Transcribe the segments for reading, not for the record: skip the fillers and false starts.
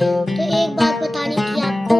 तो एक बात बतानी थी आपको।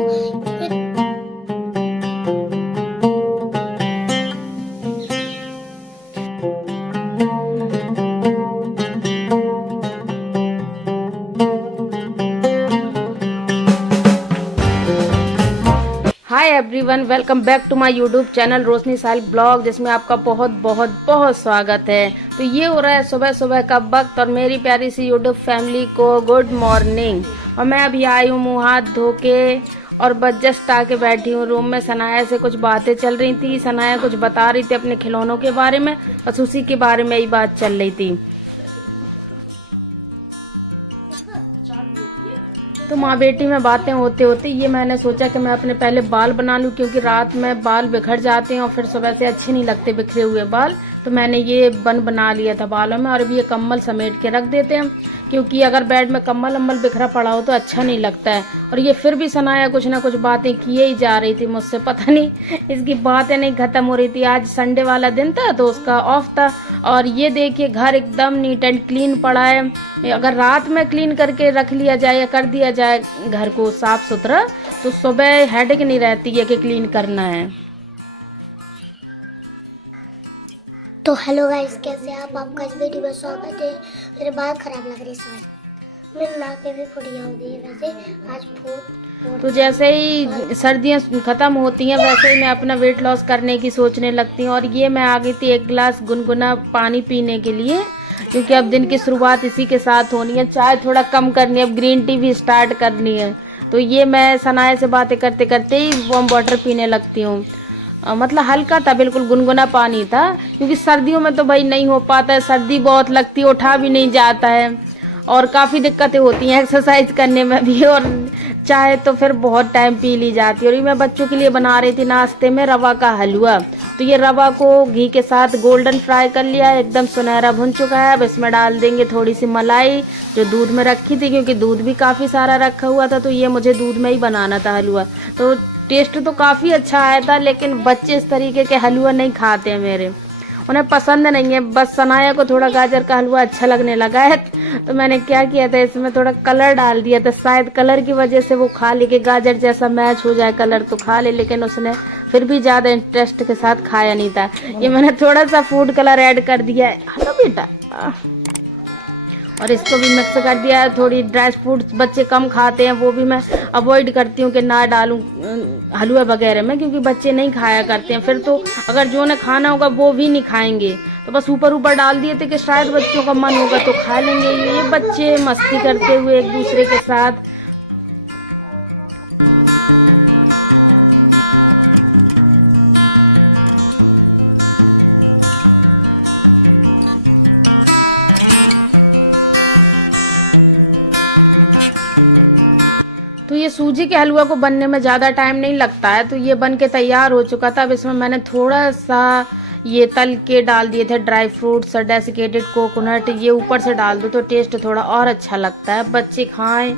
Hi everyone, welcome back to my YouTube channel Roshni Sahil blog, जिसमें आपका बहुत बहुत बहुत स्वागत है। तो ये हो रहा है सुबह सुबह का वक्त और मेरी प्यारी सी यूट्यूब फैमिली को गुड मॉर्निंग। और मैं अभी आई हूँ मुँह हाथ धो के और बस जस्ट आके बैठी हूँ रूम में। सनाया से कुछ बातें चल रही थी, सनाया कुछ बता रही थी अपने खिलौनों के बारे में, बस उसी के बारे में ही बात चल रही थी। तो माँ बेटी में बातें होते होते ये मैंने सोचा कि मैं अपने पहले बाल बना लूँ, क्योंकि रात में बाल बिखर जाते हैं और फिर सुबह से अच्छे नहीं लगते बिखरे हुए बाल। तो मैंने ये बन बना लिया था बालों में। और अभी ये कम्बल समेट के रख देते हैं, क्योंकि अगर बेड में कम्बल अम्बल बिखरा पड़ा हो तो अच्छा नहीं लगता है। और ये फिर भी सनाया कुछ ना कुछ बातें किए ही जा रही थी मुझसे, पता नहीं इसकी बातें नहीं खत्म हो रही थी। आज संडे वाला दिन था तो उसका ऑफ था। और ये देखिए घर एकदम नीट एंड क्लीन पड़ा है। अगर रात में क्लीन करके रख लिया जाए या कर दिया जाए घर को साफ सुथरा, तो सुबह हेडेक नहीं रहती है कि क्लीन करना है। तो हेलो गाइस, कैसे आप? आपका इस वीडियो में स्वागत है। मेरे बाल खराब लग रहे शायद, मेरी नाक भी फुड़िया हो गई है। वैसे आज बहुत तो जैसे ही सर्दियाँ खत्म होती हैं वैसे ही मैं अपना वेट लॉस करने की सोचने लगती हूँ। और ये मैं आ गई थी एक गिलास गुनगुना पानी पीने के लिए, क्योंकि अब दिन की शुरुआत इसी के साथ होनी है। चाय थोड़ा कम करनी है, अब ग्रीन टी भी स्टार्ट करनी है। तो ये मैं सनाए से बातें करते करते ही वार्म वाटर पीने लगती हूँ। मतलब हल्का था, बिल्कुल गुनगुना पानी था, क्योंकि सर्दियों में तो भाई नहीं हो पाता है, सर्दी बहुत लगती है, उठा भी नहीं जाता है और काफ़ी दिक्कतें होती हैं एक्सरसाइज करने में भी। और चाय तो फिर बहुत टाइम पी ली जाती है। और ये मैं बच्चों के लिए बना रही थी नाश्ते में रवा का हलवा। तो ये रवा को घी के साथ गोल्डन फ्राई कर लिया है, एकदम सुनहरा भुन चुका है। अब इसमें डाल देंगे थोड़ी सी मलाई जो दूध में रखी थी, क्योंकि दूध भी काफ़ी सारा रखा हुआ था। तो ये मुझे दूध में ही बनाना था हलवा। तो टेस्ट तो काफ़ी अच्छा आया था, लेकिन बच्चे इस तरीके के हलवा नहीं खाते हैं मेरे, उन्हें पसंद नहीं है। बस सनाया को थोड़ा गाजर का हलवा अच्छा लगने लगा है, तो मैंने क्या किया था, इसमें थोड़ा कलर डाल दिया था। शायद कलर की वजह से वो खा ले, कि गाजर जैसा मैच हो जाए कलर तो खा ले, लेकिन उसने फिर भी ज़्यादा इंटरेस्ट के साथ खाया नहीं था। ये मैंने थोड़ा सा फूड कलर ऐड कर दिया है। हेलो बेटा। और इसको भी मिक्स कर दिया है। थोड़ी ड्राई फ्रूट्स बच्चे कम खाते हैं, वो भी मैं अवॉइड करती हूँ कि ना डालूं हलवा वगैरह में, क्योंकि बच्चे नहीं खाया करते हैं। फिर तो अगर जो उन्हें खाना होगा वो भी नहीं खाएंगे। तो बस ऊपर ऊपर डाल दिए थे कि शायद बच्चों का मन होगा तो खा लेंगे। ये बच्चे मस्ती करते हुए एक दूसरे के साथ। तो ये सूजी के हलवा को बनने में ज़्यादा टाइम नहीं लगता है। तो ये बन के तैयार हो चुका था। अब इसमें मैंने थोड़ा सा ये तल के डाल दिए थे ड्राई फ्रूट्स और डेसिकेटेड कोकोनट। ये ऊपर से डाल दो तो टेस्ट थोड़ा और अच्छा लगता है। बच्चे खाएं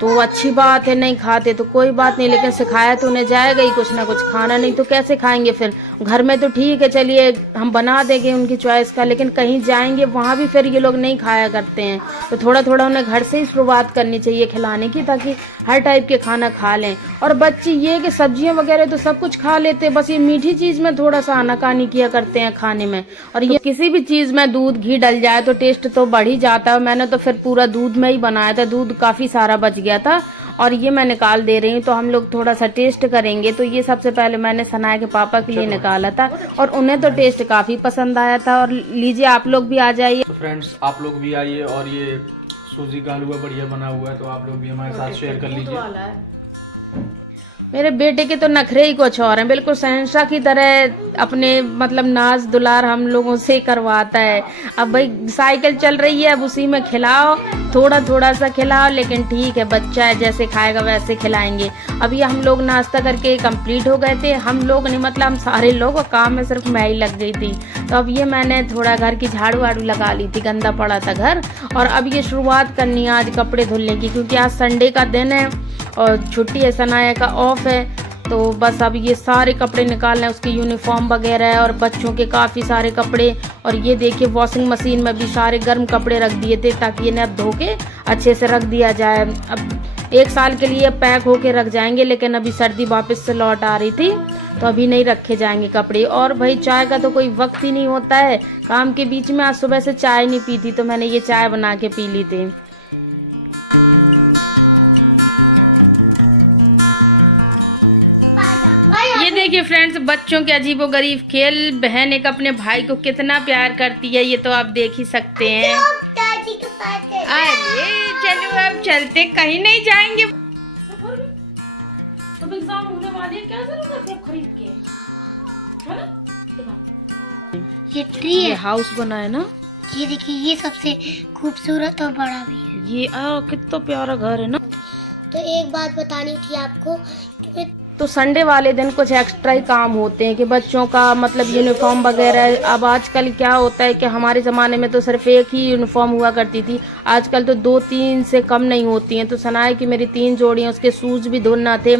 तो अच्छी बात है, नहीं खाते तो कोई बात नहीं, लेकिन सिखाया तो उन्हें जाएगा ही कुछ ना कुछ खाना, नहीं तो कैसे खाएंगे फिर। घर में तो ठीक है, चलिए हम बना देंगे उनकी चॉइस का, लेकिन कहीं जाएंगे वहाँ भी फिर ये लोग नहीं खाया करते हैं। तो थोड़ा थोड़ा उन्हें घर से ही शुरुआत करनी चाहिए खिलाने की, ताकि हर टाइप के खाना खा लें। और बच्चे ये कि सब्जियां वगैरह तो सब कुछ खा लेते हैं, बस ये मीठी चीज़ में थोड़ा सा आनाकानी किया करते हैं खाने में। और ये किसी भी चीज़ में दूध घी डल जाए तो टेस्ट तो बढ़ ही जाता है। मैंने तो फिर पूरा दूध में ही बनाया था, दूध काफ़ी सारा बच गया था और ये मैं निकाल दे रही हूँ। तो हम लोग थोड़ा सा टेस्ट करेंगे। तो ये सबसे पहले मैंने सनाया के पापा के लिए निकाला था और उन्हें तो टेस्ट काफ़ी पसंद आया था। और लीजिए आप लोग भी आ जाइए। तो फ्रेंड्स आप लोग भी आइए। और ये सूजी का हलवा बढ़िया बना हुआ है, तो आप लोग भी हमारे साथ शेयर कर लीजिए। मेरे बेटे के तो नखरे ही कुछ और हैं, बिल्कुल शहंशाह की तरह अपने मतलब नाज दुलार हम लोगों से करवाता है। अब भाई साइकिल चल रही है, अब उसी में खिलाओ, थोड़ा थोड़ा सा खिलाओ, लेकिन ठीक है बच्चा है, जैसे खाएगा वैसे खिलाएंगे। अब ये हम लोग नाश्ता करके कंप्लीट हो गए थे। हम लोग नहीं, मतलब हम सारे लोग, काम में सिर्फ मैं ही लग गई थी। तो अब ये मैंने थोड़ा घर की झाड़ू वाड़ू लगा ली थी, गंदा पड़ा था घर। और अब ये शुरुआत करनी है आज कपड़े धुलने की, क्योंकि आज संडे का दिन है और छुट्टी है, सनाया का ऑफ है। तो बस अब ये सारे कपड़े निकालने हैं, उसकी यूनिफॉर्म वगैरह और बच्चों के काफ़ी सारे कपड़े। और ये देखिए वॉशिंग मशीन में भी सारे गर्म कपड़े रख दिए थे, ताकि इन्हें अब धो के अच्छे से रख दिया जाए। अब 1 साल के लिए पैक होके रख जाएंगे, लेकिन अभी सर्दी वापस से लौट आ रही थी तो अभी नहीं रखे जाएंगे कपड़े। और भाई चाय का तो कोई वक्त ही नहीं होता है काम के बीच में। आज सुबह से चाय नहीं पी थी तो मैंने ये चाय बना के पी ली थी। ये देखिए फ्रेंड्स, बच्चों के अजीबोगरीब खेल। बहन एक अपने भाई को कितना प्यार करती है ये तो आप देख ही सकते हैं। अरे चलो अब चलते, कहीं नहीं जाएंगे। तो एग्जाम होने वाले हैं, क्या जरूरत है खरीद के, है ना? ये ट्री ये है, हाउस बना है ना, ये देखिए, ये सबसे खूबसूरत और बड़ा भी है। ये कितना प्यारा घर है ना। तो एक बात बतानी थी आपको कि तो संडे वाले दिन कुछ एक्स्ट्रा ही काम होते हैं कि बच्चों का मतलब यूनिफॉर्म वगैरह। अब आजकल क्या होता है कि हमारे ज़माने में तो सिर्फ एक ही यूनिफॉर्म हुआ करती थी, आजकल तो 2-3 से कम नहीं होती हैं। तो सनाया की मेरी 3 जोड़ियाँ, उसके शूज़ भी धोना थे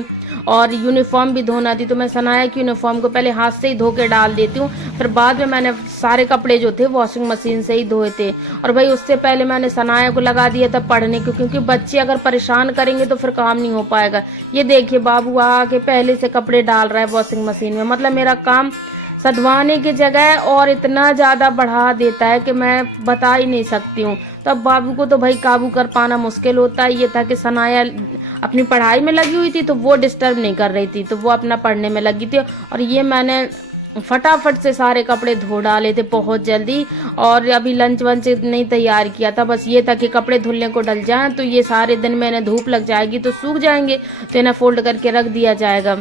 और यूनिफॉर्म भी धोना थी। तो मैं सनाया की यूनिफॉर्म को पहले हाथ से ही धो के डाल देती हूँ, फिर बाद में मैंने सारे कपड़े जो थे वॉशिंग मशीन से ही धोए थे। और भाई उससे पहले मैंने सनाया को लगा दिया था पढ़ने को, क्योंकि बच्चे अगर परेशान करेंगे तो फिर काम नहीं हो पाएगा। ये देखिए बाबू आके पहले से कपड़े डाल रहा है वॉशिंग मशीन में, मतलब मेरा काम सधवाने की जगह और इतना ज़्यादा बढ़ा देता है कि मैं बता ही नहीं सकती हूँ। तब बाबू को तो भाई काबू कर पाना मुश्किल होता है। ये था कि सनाया अपनी पढ़ाई में लगी हुई थी तो वो डिस्टर्ब नहीं कर रही थी, तो वो अपना पढ़ने में लगी थी। और ये मैंने फटाफट से सारे कपड़े धो डाले थे बहुत जल्दी, और अभी लंच वंच नहीं तैयार किया था। बस ये था कि कपड़े धुलने को डल जाएं तो ये सारे दिन में इन्हें धूप लग जाएगी तो सूख जाएंगे, तो इन्हें फोल्ड करके रख दिया जाएगा,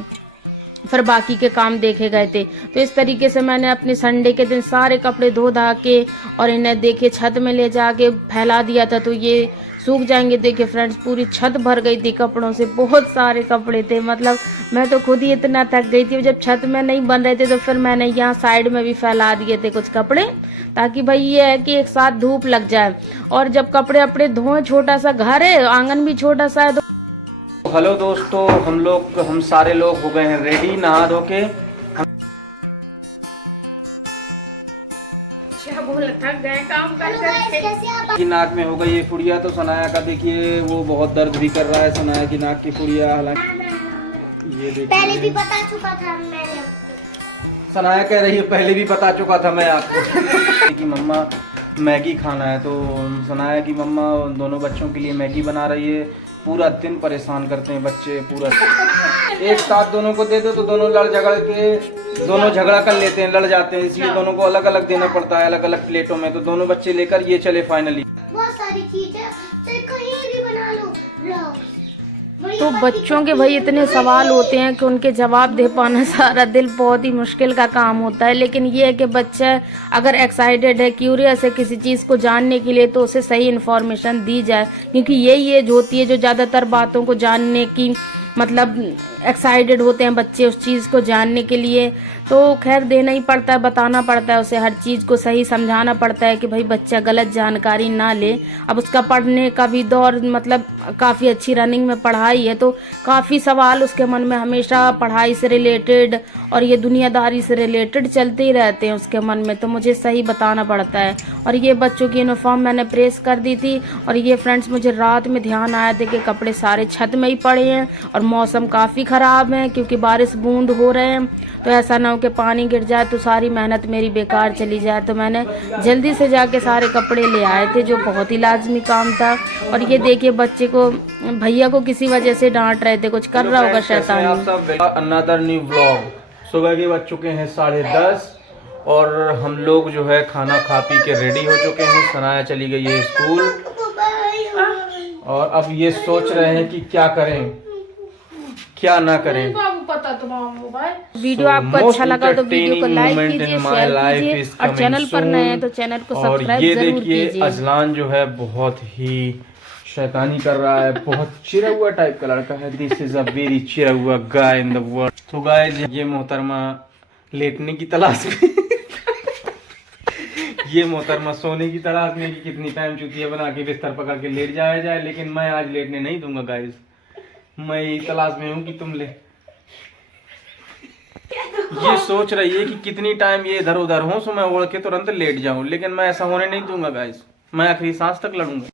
फिर बाकी के काम देखे गए थे। तो इस तरीके से मैंने अपने संडे के दिन सारे कपड़े धो धा के और इन्हें देखिए छत में ले जाके फैला दिया था तो ये सूख जाएंगे। देखिए फ्रेंड्स, पूरी छत भर गई थी कपड़ों से, बहुत सारे कपड़े थे, मतलब मैं तो खुद ही इतना थक गई थी। जब छत में नहीं बन रहे थे तो फिर मैंने यहाँ साइड में भी फैला दिए थे कुछ कपड़े, ताकि भाई ये है कि एक साथ धूप लग जाए। और जब कपड़े अपने धोए, छोटा सा घर है, आंगन भी छोटा सा है। हेलो दोस्तों, हम सारे लोग हो गए हैं रेडी नहा धो के। क्या बोल, थक गए काम कर करके। की नाक में हो गई ये फुड़िया, तो सनाया का देखिए वो बहुत दर्द भी कर रहा है, सनाया की नाक की फुड़िया। हालांकि ये देखिए पहले भी बता चुका था मैंने। सनाया कह रही है पहले भी बता चुका था मैं आपको कि मम्मा मैगी खाना है। तो सनाया की मम्मा दोनों बच्चों के लिए मैगी बना रही है। पूरा दिन परेशान करते हैं बच्चे, पूरा एक साथ दोनों को दे दो तो दोनों लड़ झगड़ के दोनों झगड़ा कर लेते हैं, लड़ जाते हैं, इसलिए दोनों को अलग अलग देना पड़ता है, अलग अलग प्लेटों में। तो दोनों बच्चे लेकर ये चले फाइनली। बहुत सारी चीजें कहीं भी बना लो। तो बच्चों के भाई इतने सवाल होते हैं कि उनके जवाब दे पाना सारा दिल बहुत ही मुश्किल का काम होता है। लेकिन ये है कि बच्चा अगर एक्साइटेड है, क्यूरियस है किसी चीज़ को जानने के लिए, तो उसे सही इन्फॉर्मेशन दी जाए, क्योंकि यही एज होती है जो ज़्यादातर बातों को जानने की मतलब एक्साइटेड होते हैं बच्चे उस चीज़ को जानने के लिए। तो खैर देना ही पड़ता है, बताना पड़ता है उसे, हर चीज़ को सही समझाना पड़ता है कि भाई बच्चा गलत जानकारी ना ले। अब उसका पढ़ने का भी दौर मतलब काफ़ी अच्छी रनिंग में पढ़ाई है, तो काफ़ी सवाल उसके मन में हमेशा पढ़ाई से रिलेटेड और ये दुनियादारी से रिलेटेड चलते ही रहते हैं उसके मन में, तो मुझे सही बताना पड़ता है। और ये बच्चों की यूनिफॉर्म मैंने प्रेस कर दी थी। और ये फ्रेंड्स, मुझे रात में ध्यान आया था कि कपड़े सारे छत में ही पड़े हैं और मौसम काफ़ी ख़राब है क्योंकि बारिश बूंद हो रहे हैं, तो ऐसा ना हो कि पानी गिर जाए तो सारी मेहनत मेरी बेकार चली जाए। तो मैंने जल्दी से जाके सारे कपड़े ले आए थे, जो बहुत ही लाजमी काम था। और ये देखिए बच्चे को, भैया को किसी वजह से डांट रहे थे, कुछ कर रहा होगा शैतानी। Another new vlog. सुबह के बज चुके हैं 10:30 और हम लोग जो है खाना खा पी के रेडी हो चुके हैं। सनाया चली गई है स्कूल और अब ये सोच रहे हैं कि क्या करें क्या ना करें। पता तो वीडियो आपको अच्छा लगा तो वीडियो को लाइक कीजिए, शेयर कीजिए और चैनल पर नए हैं तो चैनल को सब्सक्राइब जरूर कीजिए। देखिए अजलान जो है बहुत ही शैतानी कर रहा है, बहुत चिरा हुआ टाइप का लड़का है। दिस इज अ वेरी चिरा हुआ गाय इन द वर्ल्ड। तो गाइस, ये मोहतरमा लेटने की तलाश में ये मोहतरमा सोने की तलाश में कि कितनी टाइम चुतिया बना के बिस्तर पकड़ के लेट जाया जाए, लेकिन मैं आज लेटने नहीं दूंगा गाइस। मैं यही तलाश में हूँ कि तुम ले। ये सोच रही है कि कितनी टाइम ये इधर उधर हो, सो मैं उड़ के तुरंत लेट जाऊं, लेकिन मैं ऐसा होने नहीं दूंगा गाइस। मैं आखिरी सांस तक लड़ूंगा।